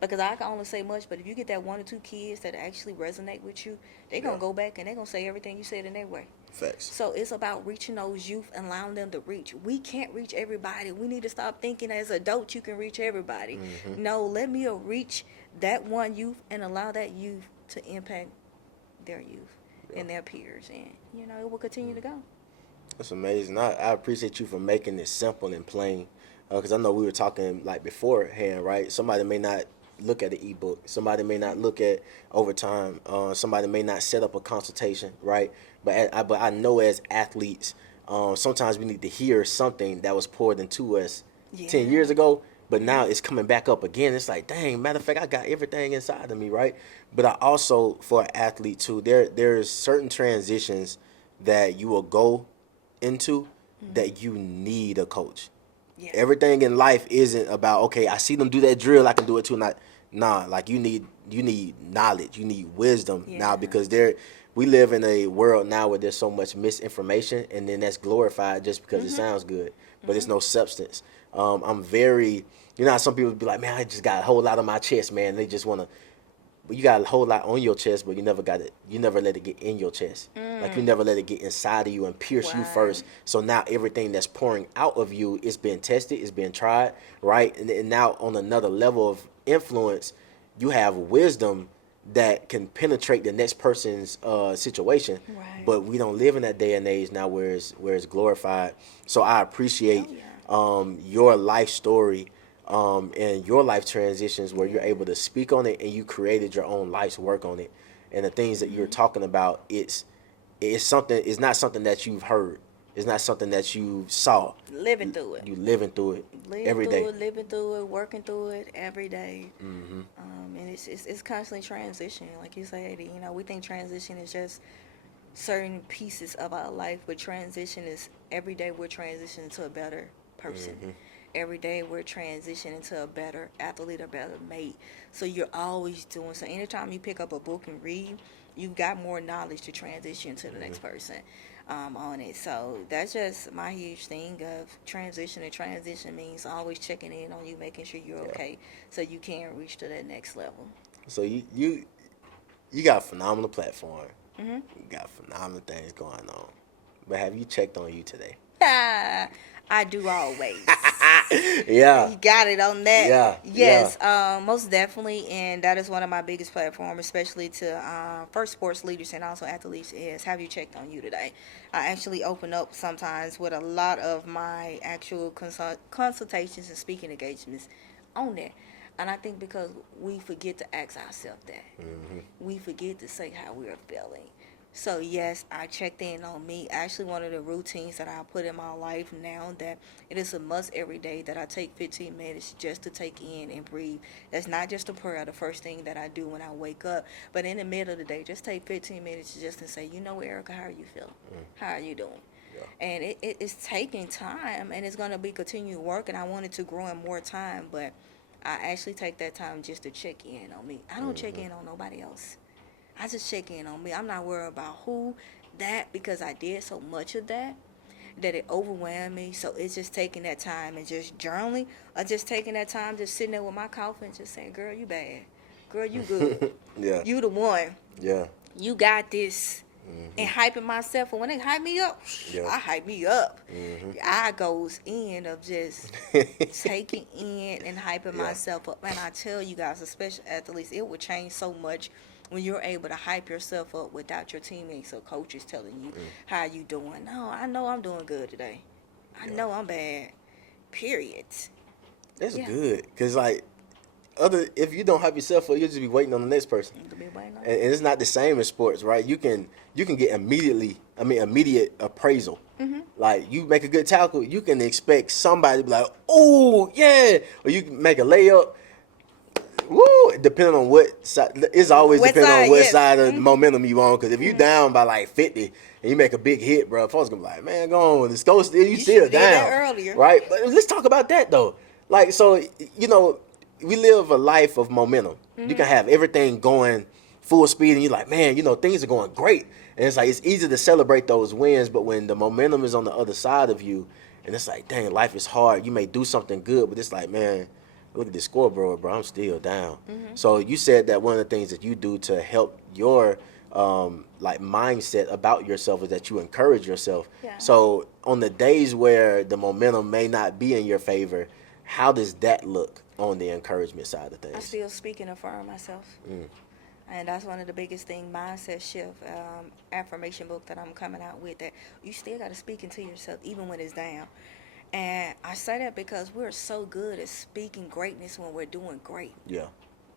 Because I can only say much, but if you get that 1 or 2 kids that actually resonate with you, they're going to go back and they're going to say everything you said in their way. Facts. So it's about reaching those youth and allowing them to reach. We can't reach everybody. We need to stop thinking as adults you can reach everybody. Mm-hmm. No, let me reach that one youth and allow that youth to impact their youth and their peers. And, it will continue to go. That's amazing. I appreciate you for making it simple and plain. Because I know we were talking like beforehand, right? Somebody may not look at the ebook. Somebody may not look at overtime. Somebody may not set up a consultation, right? But I know as athletes, sometimes we need to hear something that was poured into us 10 years ago, but now it's coming back up again. It's like, dang, matter of fact, I got everything inside of me, right? But I also, for an athlete too, there's certain transitions that you will go into that you need a coach. Yeah. Everything in life isn't about, okay, I see them do that drill, I can do it too. Nah, like you need knowledge, you need wisdom now, because we live in a world now where there's so much misinformation, and then that's glorified just because it sounds good, but it's no substance. I'm very, how some people be like, man, I just got a whole lot on my chest, man. They just want to, but you got a whole lot on your chest, but you never let it get in your chest. Like you never let it get inside of you and pierce you first. So now everything that's pouring out of you is being tested, it's being tried, right? And now on another level of influence, you have wisdom that can penetrate the next person's situation. Right. But we don't live in that day and age now where it's glorified. So I appreciate your life story. And your life transitions where you're able to speak on it and you created your own life's work on it. And the things that you're talking about, it's not something that you've heard. It's not something that you saw. Living through it. You living through it every day. Living through it, working through it every day. Mm-hmm. And it's constantly transitioning. Like you said, we think transition is just certain pieces of our life, but transition is every day we're transitioning to a better person. Mm-hmm. Every day we're transitioning to a better athlete, a better mate. So you're always doing so. Anytime you pick up a book and read, you've got more knowledge to transition to the next person on it. So that's just my huge thing of transition. And transition means always checking in on you, making sure you're okay, so you can reach to that next level. So you got a phenomenal platform. Mm-hmm. You got phenomenal things going on. But have you checked on you today? I do always. Yeah. You got it on that. Yeah. Yes, most definitely. And that is one of my biggest platforms, especially to first sports leaders and also athletes, is have you checked on you today? I actually open up sometimes with a lot of my actual consultations and speaking engagements on that. And I think because we forget to ask ourselves that. Mm-hmm. We forget to say how we are feeling. So, yes, I checked in on me. Actually, one of the routines that I put in my life now, that it is a must every day that I take 15 minutes just to take in and breathe. That's not just a prayer, the first thing that I do when I wake up. But in the middle of the day, just take 15 minutes just to say, Erika, how are you feeling? How are you doing? Yeah. And it's taking time, and it's going to be continued work, and I want it to grow in more time. But I actually take that time just to check in on me. I don't check in on nobody else. I just check in on me. I'm not worried about that, because I did so much of that it overwhelmed me. So it's just taking that time and just journaling, or just taking that time, just sitting there with my coffee and just saying, girl, you bad. Girl, you good. Yeah. You the one. Yeah. You got this. Mm-hmm. And hyping myself. And when they hype me up, I hype me up. Mm-hmm. I goes in of just taking in and hyping myself up. And I tell you guys, especially athletes, it will change so much when you're able to hype yourself up without your teammates or coaches telling you how you doing. No, I know I'm doing good today. I know I'm bad. Period. That's good. Because, if you don't hype yourself up, you'll just be waiting on the next person. And it's not the same in sports, right? You can get immediate appraisal. Mm-hmm. Like, you make a good tackle, you can expect somebody to be like, oh, yeah. Or you can make a layup. Woo! Depending on what side, it's always What depending side, on what yes. side of the momentum you on. Because if you down by like 50 and you make a big hit, bro, folks gonna be like, man, go on, let's go. You still should did that down, earlier. right? But let's talk about that though. Like, so you know, we live a life of momentum. You can have everything going full speed, and you're like, man, you know, things are going great, and it's like it's easy to celebrate those wins, but when the momentum is on the other side of you, and it's like, dang, life is hard. You may do something good, but it's like, man, look at this scoreboard, bro. I'm still down. So you said that one of the things that you do to help your like mindset about yourself is that you encourage yourself. Yeah. So on the days where the momentum may not be in your favor, how does that look on the encouragement side of things? I still speak and affirm myself. And that's one of the biggest thing, mindset shift, affirmation book that I'm coming out with, that you still got to speak into yourself even when it's down. And I say that because we're so good at speaking greatness when we're doing great. Yeah,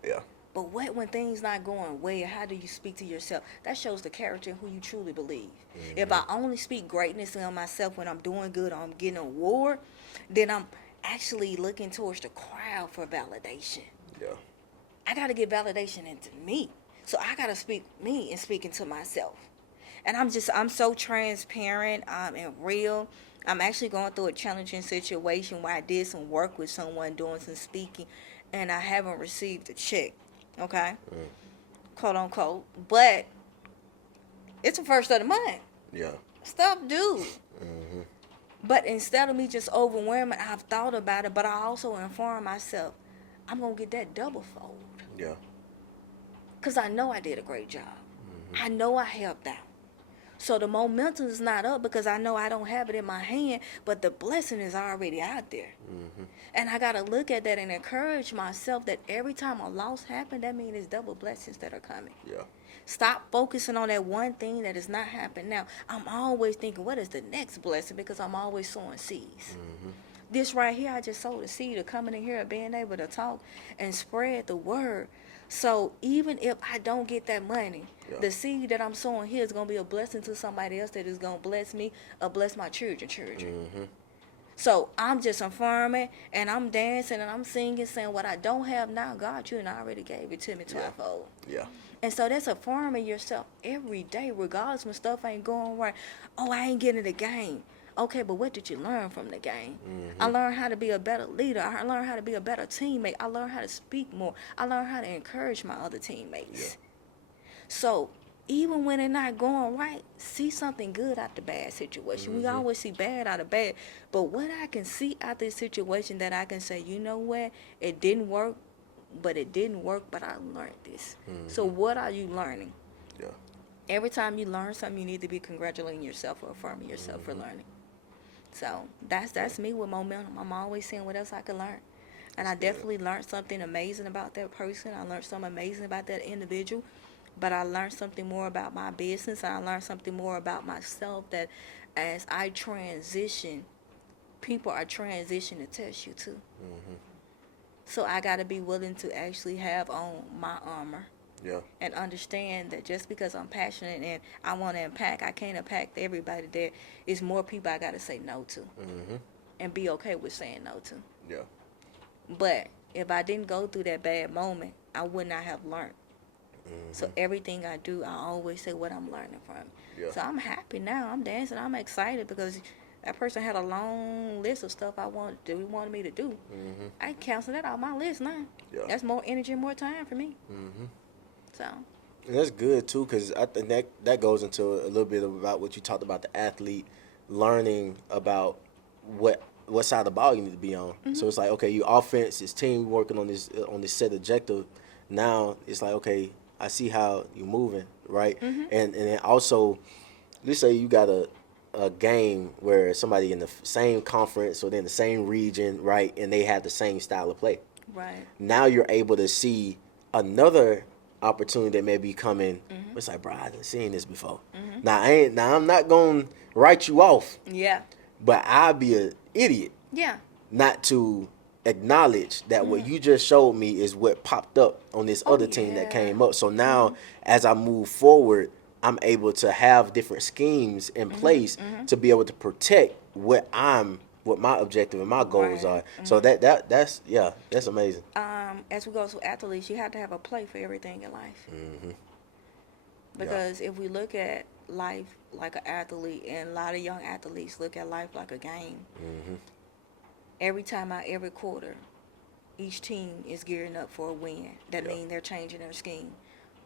yeah, But what when things not going well? How do you speak to yourself? That shows the character and who you truly believe. If I only speak greatness on myself when I'm doing good or I'm getting an award, then I'm actually looking towards the crowd for validation. yeah, I got to get validation into me. So I got to speak me and speaking to myself. And I'm so transparent and real. I'm actually going through a challenging situation where I did some work with someone doing some speaking, and I haven't received a check, okay? Quote unquote. But it's the first of the month. yeah, Stuff due. But instead of me just overwhelming, I've thought about it, but I also inform myself, I'm going to get that double fold. yeah, Because I know I did a great job. I know I helped out. So the momentum is not up because I know I don't have it in my hand, but the blessing is already out there. And I got to look at that and encourage myself that every time a loss happens, that means it's double blessings that are coming. yeah, Stop focusing on that one thing that is not happening now. I'm always thinking, what is the next blessing? Because I'm always sowing seeds. This right here, I just sowed a seed of coming in here and being able to talk and spread the word. So even if I don't get that money, the seed that I'm sowing here is going to be a blessing to somebody else that is going to bless me or bless my children. So I'm just affirming and I'm dancing and I'm singing, saying what I don't have now, God, you already gave it to me twofold. yeah, And so that's affirming yourself every day, regardless when stuff ain't going right. Oh, I ain't getting the game. Okay, but what did you learn from the game? I learned how to be a better leader. I learned how to be a better teammate. I learned how to speak more. I learned how to encourage my other teammates. So even when it's not going right, see something good out the bad situation. We always see bad out of bad. But what I can see out this situation that I can say, you know what, it didn't work, but I learned this. So what are you learning? yeah, Every time you learn something, you need to be congratulating yourself or affirming yourself for learning. So that's me with momentum. I'm always seeing what else I can learn. And I definitely learned something amazing about that person. I learned something amazing about that individual. But I learned something more about my business. And I learned something more about myself, that as I transition, people are transitioning to test you too. So I got to be willing to actually have on my armor. yeah, And understand that just because I'm passionate and I want to impact, I can't impact everybody. There is more people I got to say no to. And be okay with saying no to. yeah, But if I didn't go through that bad moment, I would not have learned. So everything I do, I always say what I'm learning from. Yeah. So I'm happy now. I'm dancing. I'm excited because that person had a long list of stuff we wanted me to do. I cancel that off my list now. Yeah. That's more energy and more time for me. So. And that's good too, because I think that goes into a little bit about what you talked about, the athlete learning about what side of the ball you need to be on. So it's like, okay, your offense is team working on this set objective. Now it's like, okay, I see how you're moving, right? And then also, let's say you got a game where somebody in the same conference or in the same region, right, and they have the same style of play. Right. Now you're able to see another opportunity that may be coming. It's like, bro, I done seen this before. Now I'm not gonna write you off, Yeah. but I'd be an idiot Yeah. not to acknowledge that what you just showed me is what popped up on this other team that came up. So now as I move forward, I'm able to have different schemes in place to be able to protect what I'm what my objective and my goals Right. are. So that's amazing. As we go to athletes, you have to have a play for everything in life. Because if we look at life like an athlete, and a lot of young athletes look at life like a game, every quarter, each team is gearing up for a win. That means they're changing their scheme.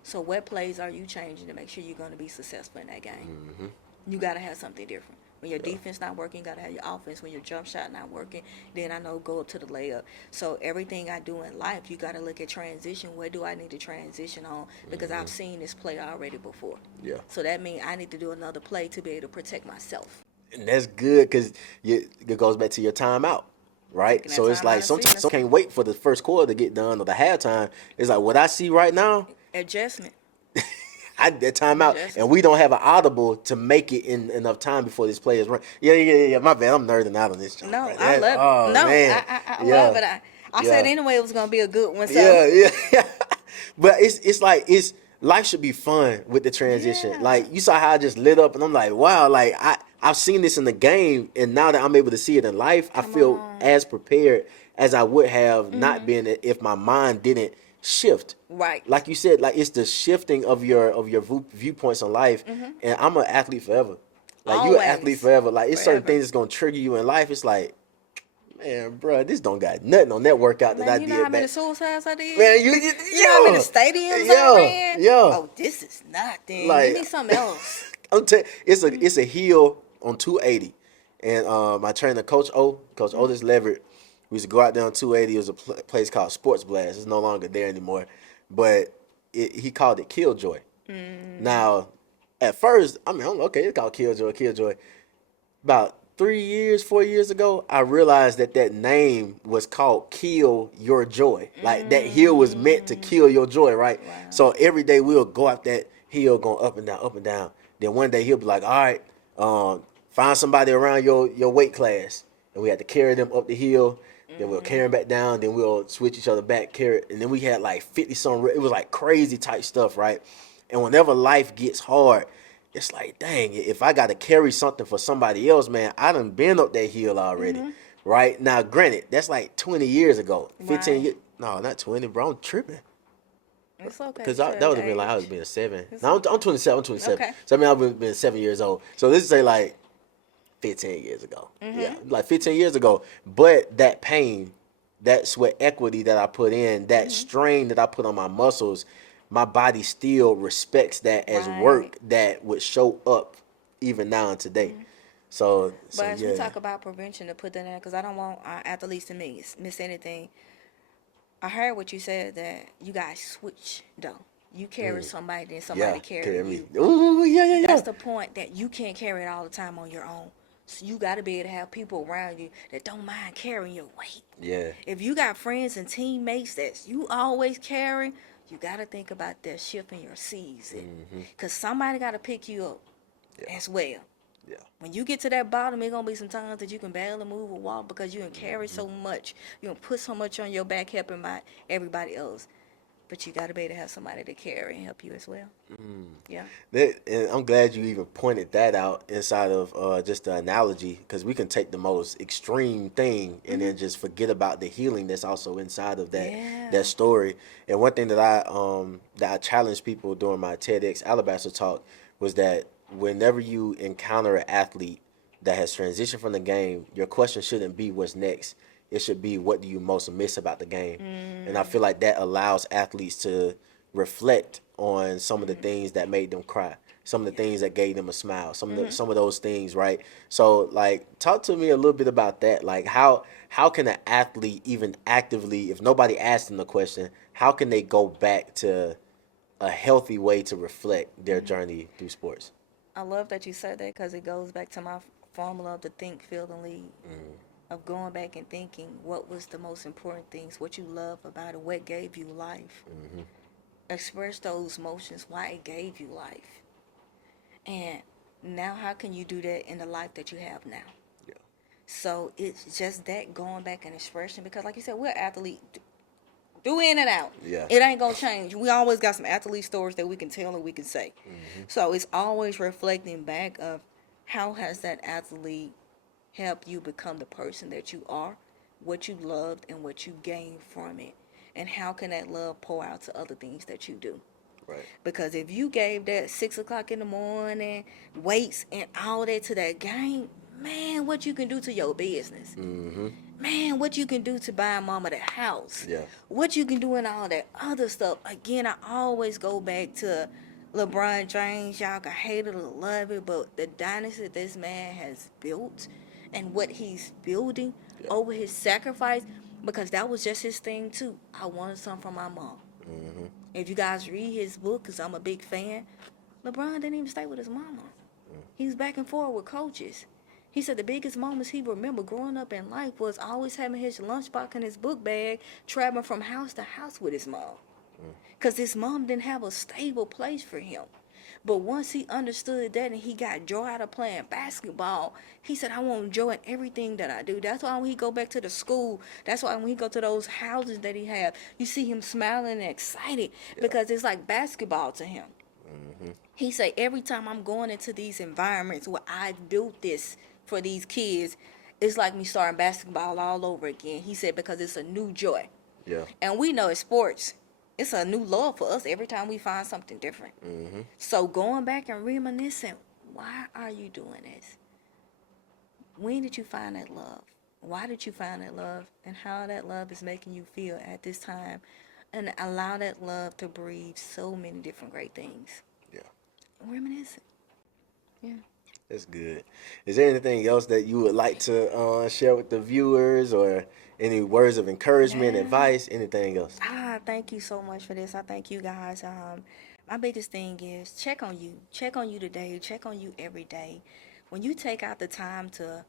So what plays are you changing to make sure you're going to be successful in that game? You got to have something different. When your defense not working, you got to have your offense. When your jump shot not working, then I know go up to the layup. So everything I do in life, you got to look at transition. Where do I need to transition on? Because I've seen this play already before. Yeah. So that means I need to do another play to be able to protect myself. And that's good because it goes back to your timeout, right? Taking So that it's time like out of sometimes season. some can't wait for the first quarter to get done or the halftime. It's like what I see right now, Adjustment. that timeout, Yes. and we don't have an audible to make it in enough time before this play is run. Yeah. My bad, I'm nerding out on this. Joint, No, right? I love it. No, Man. I love it. I said anyway it was going to be a good one. So. Yeah. But it's like life should be fun with the transition. Yeah. Like you saw how I just lit up, and I'm like, wow, like I've seen this in the game, and now that I'm able to see it in life, I feel as prepared as I would have not been if my mind didn't shift. Right. Like you said, like it's the shifting of your viewpoints on life, and I'm an athlete forever. Like you an Always. athlete forever. Like it's certain Forever. things that's gonna trigger you in life. It's like, man, bro, this don't got nothing on that workout that I Man, you did. know how many back. suicides I did? Man, You know how many stadiums I ran? Yeah. Oh, this is nothing. Like- Give me something else. It's a hill on 280, and my trainer, Coach Otis Leverett, we used to go out there on 280. It was a place called Sports Blast. It's no longer there anymore, but he called it Killjoy. Now, at first, I mean, okay, it's called Killjoy. About 4 years ago, I realized that name was called Kill Your Joy. Like that hill was meant to kill your joy, right? Wow. So every day we'll go up that hill going up and down, up and down. Then one day he'll be like, all right, find somebody around your weight class. And we had to carry them up the hill. Then we'll carry them back down. Then we'll switch each other back, carry. And then we had like 50 some. It was like crazy type stuff, right? And whenever life gets hard, it's like, dang, if I got to carry something for somebody else, man, I done been up that hill already, right? Now, granted, that's like 20 years ago. 15 Right. years. No, not 20, bro. I'm tripping. It's okay. Because to that would have been like, I age. was being 7. It's No, I'm 27. I'm 27. Okay. So, I mean, I've been 7 years old. So, this is say like 15 years ago. Yeah, like 15 years ago. But that pain, that sweat equity that I put in, that strain that I put on my muscles, my body still respects that as Right. work that would show up even now and today. So But as yeah. we talk about prevention, to put that in, because I don't want our athletes to miss anything. I heard what you said, that you guys switch, though. You carry somebody, then somebody carry you. Ooh, yeah. That's the point, that you can't carry it all the time on your own. So you got to be able to have people around you that don't mind carrying your weight. Yeah. If you got friends and teammates that you always carry, you got to think about that shift in your season. Because somebody got to pick you up as well. Yeah. When you get to that bottom, it's going to be some times that you can barely move or walk because you can carry so much. You can put so much on your back helping by everybody else. But you got to be able to have somebody to carry and help you as well. Yeah. And I'm glad you even pointed that out inside of just the analogy, because we can take the most extreme thing and then just forget about the healing that's also inside of that story. And one thing that I challenged people during my TEDx Alabaster talk was that whenever you encounter an athlete that has transitioned from the game, your question shouldn't be what's next. It should be, what do you most miss about the game? And I feel like that allows athletes to reflect on some of the things that made them cry, some of the things that gave them a smile, some of those things, right? So, like, talk to me a little bit about that. Like, how can an athlete even actively, if nobody asked them the question, how can they go back to a healthy way to reflect their journey through sports? I love that you said that, because it goes back to my formula of the think, feel, and lead. Of going back and thinking what was the most important things, what you love about it, what gave you life. Express those emotions, why it gave you life. And now how can you do that in the life that you have now? Yeah. So it's just that, going back and expression, because like you said, we're athletes. Do in and out. Yeah. It ain't gonna change. We always got some athlete stories that we can tell and we can say. So it's always reflecting back of how has that athlete help you become the person that you are, what you loved, and what you gained from it. And how can that love pour out to other things that you do? Right. Because if you gave that 6 o'clock in the morning, weights and all that to that game, man, what you can do to your business. Mm-hmm. Man, what you can do to buy mama the house. Yeah. What you can do and all that other stuff. Again, I always go back to LeBron James. Y'all can hate it or love it, but the dynasty this man has built and what he's building over his sacrifice, because that was just his thing too. I wanted something from my mom. Mm-hmm. If you guys read his book, because I'm a big fan, LeBron didn't even stay with his mama. He was back and forth with coaches. He said the biggest moments he remember growing up in life was always having his lunchbox in his book bag, traveling from house to house with his mom. Because his mom didn't have a stable place for him. But once he understood that and he got joy out of playing basketball, he said, I want joy in everything that I do. That's why when he go back to the school, that's why when he go to those houses that he have, you see him smiling and excited because it's like basketball to him. He said, every time I'm going into these environments where I built this for these kids, it's like me starting basketball all over again. He said, because it's a new joy. Yeah. And we know in sports, it's a new love for us every time we find something different. So going back and reminiscing, why are you doing this? When did you find that love? Why did you find that love? And how that love is making you feel at this time. And allow that love to breathe so many different great things. Yeah. Reminiscing. Yeah. That's good. Is there anything else that you would like to share with the viewers, or any words of encouragement, advice, anything else? Thank you so much for this. I thank you guys. My biggest thing is check on you. Check on you today. Check on you every day. When you take out the time to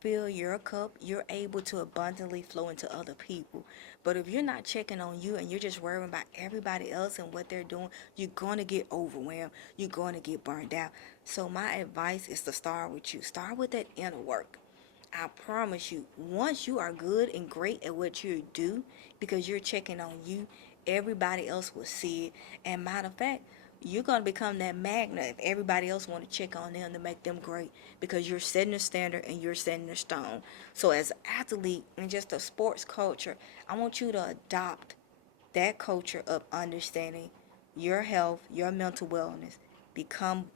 fill your cup, you're able to abundantly flow into other people. But if you're not checking on you and you're just worrying about everybody else and what they're doing, you're going to get overwhelmed. You're going to get burned out. So my advice is to start with you. Start with that inner work. I promise you, once you are good and great at what you do, because you're checking on you, everybody else will see it. And matter of fact, you're going to become that magnet if everybody else want to check on them to make them great, because you're setting the standard and you're setting the stone. So as an athlete and just a sports culture, I want you to adopt that culture of understanding your health, your mental wellness becomes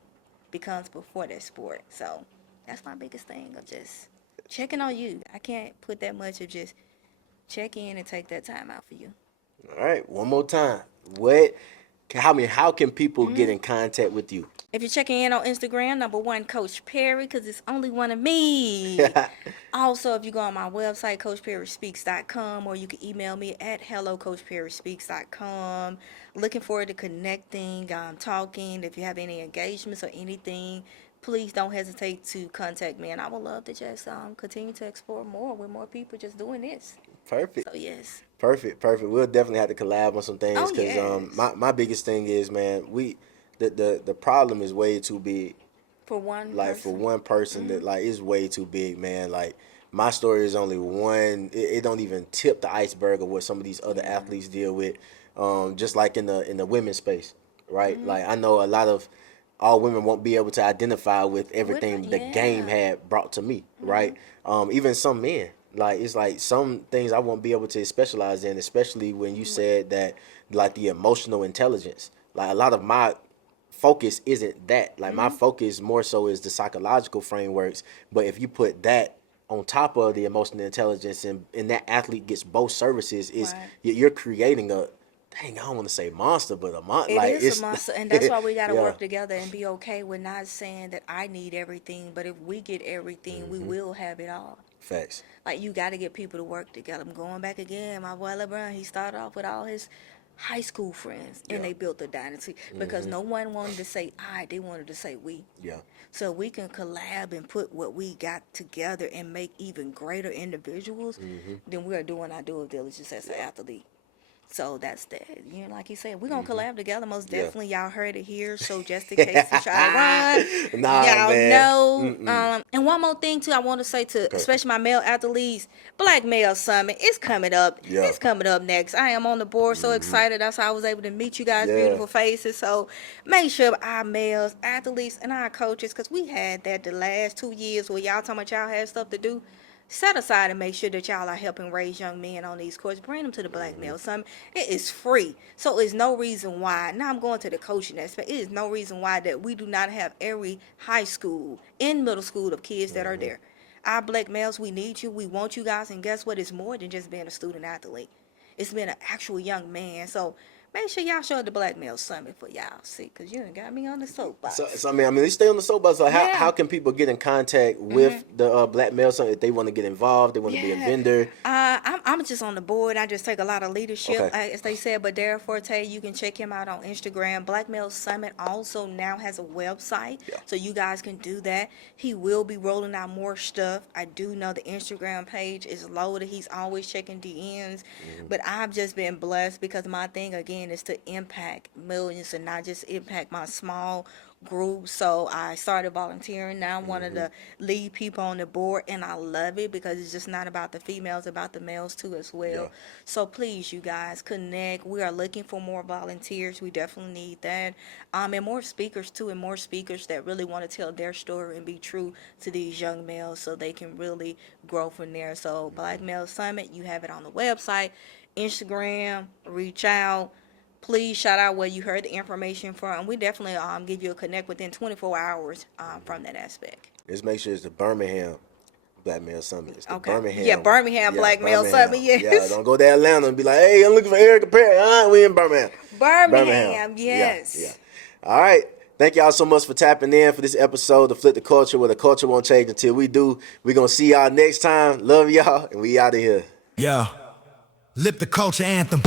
before that sport. So that's my biggest thing, of just checking on you. I can't put that much of just check in and take that time out for you. All right, one more time. How can people get in contact with you? If you're checking in on Instagram, #1, Coach Perry, because it's only one of me. Also, if you go on my website, CoachPerrySpeaks.com, or you can email me at hello@CoachPerrySpeaks.com. Looking forward to connecting, talking. If you have any engagements or anything, please don't hesitate to contact me. And I would love to just continue to explore more with more people just doing this. Perfect. So, yes. Perfect. We'll definitely have to collab on some things, Oh, because yes. my biggest thing is, man, the problem is way too big. For one Like person. for one person, that like is way too big, man. Like my story is only one. It don't even tip the iceberg of what some of these other athletes deal with. Just like in the women's space, right? Like I know a lot of all women won't be able to identify with everything the game had brought to me, right? Even some men. Like it's like some things I won't be able to specialize in, especially when you said that, like the emotional intelligence. Like a lot of my focus isn't that. Like my focus more so is the psychological frameworks. But if you put that on top of the emotional intelligence, and that athlete gets both services, is you're creating a, dang, I don't want to say monster, but a monster. Like It is a monster, and that's why we got to yeah. work together and be okay with not saying that I need everything, but if we get everything, we will have it all. Facts. Like, you got to get people to work together. I'm going back again. My boy LeBron, he started off with all his high school friends, and they built a dynasty because no one wanted to say I, they wanted to say we. Yeah. So we can collab and put what we got together and make even greater individuals, then we are doing our due diligence as an athlete. So that's that. You know, like you said, we're gonna collab together. Most definitely, y'all heard it here. So just in case you try to run, Nah, y'all man. know. And one more thing too, I want to say to especially my male athletes, Black Male Summit is coming up. Yeah. It's coming up next. I am on the board, so excited. That's how I was able to meet you guys' beautiful faces. So make sure our males, athletes, and our coaches, because we had that the last 2 years where y'all talking about y'all had stuff to do. Set aside and make sure that y'all are helping raise young men on these courts. Bring them to the Black Male Summit. It is free. So there's no reason why. Now I'm going to the coaching aspect. It is no reason why that we do not have every high school and middle school of kids that are there. Our Black males, we need you. We want you guys. And guess what? It's more than just being a student athlete. It's been an actual young man. So make sure y'all show the Black Male Summit for y'all. See, because you done got me on the soapbox. So I mean, you stay on the soapbox. Like, how can people get in contact with the Black Male Summit if they want to get involved, they want to be a vendor? I'm just on the board. I just take a lot of leadership, as they said. But Darren Forte, you can check him out on Instagram. Black Male Summit also now has a website, so you guys can do that. He will be rolling out more stuff. I do know the Instagram page is loaded. He's always checking DMs. But I've just been blessed because my thing, again, is to impact millions and not just impact my small group. So I started volunteering. Now I'm one of the lead people on the board, and I love it because it's just not about the females, about the males too as well. So please, you guys, connect. We are looking for more volunteers. We definitely need that. And more speakers too, and more speakers that really want to tell their story and be true to these young males so they can really grow from there. So Black Male Summit, you have it on the website, Instagram, reach out. Please shout out where you heard the information from. We definitely give you a connect within 24 hours from that aspect. Just make sure it's the Birmingham Black Male Summit. It's the Birmingham. Yeah, Birmingham Black Male Summit, yes. Yeah, don't go to Atlanta and be like, hey, I'm looking for Erika Perry. We in Birmingham. Birmingham, yes. Yeah. All right. Thank y'all so much for tapping in for this episode of Flip the Culture, where the culture won't change until we do. We're going to see y'all next time. Love y'all, and we out of here. Yeah. Lip the culture anthem.